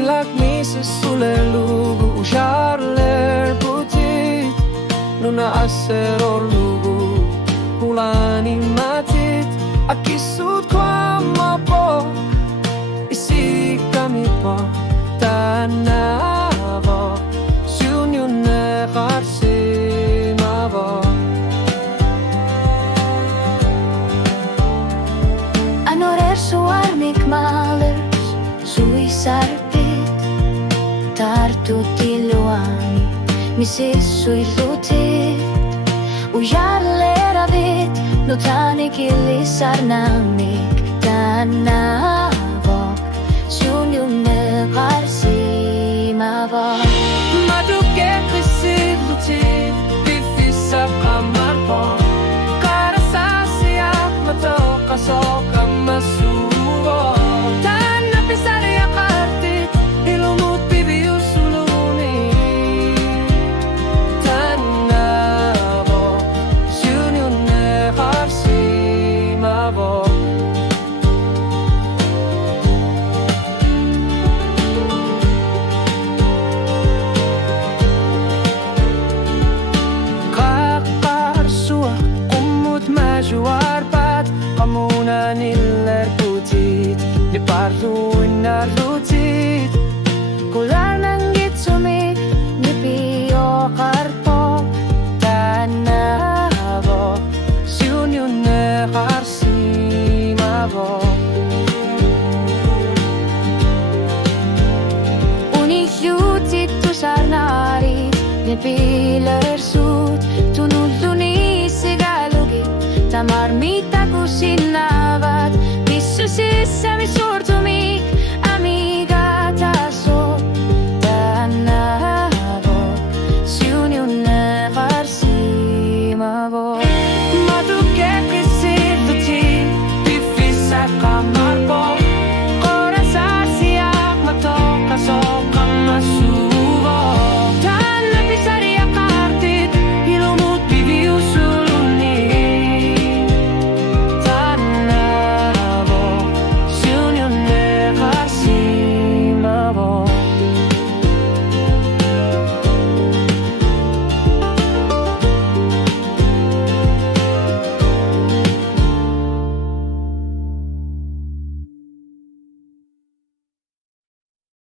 Kilakmise sulle lugu Charler putit no naasero lugu kulani matit akisut kwa mapo isi kami po tanavo sunyune karsi mavo Anorer suarmik malers suisarpit tartu tiluani misisui lutit ujarlera vit no tanik ilisarnamik tanavok sunyune karsi mavok Maduke krisit lutit bifisa kamarpon karasasiak matoka soka masuvo Tanna pisaria kartit ilumut pivius suluni Tannavo sunyune karsi mavo Majuar pat kamuna niller putit ni parruin na rutit kular nang gitsumi ni pio karpo tanavo sunyune karsi mavo unik lutit tu sarnari ni pilar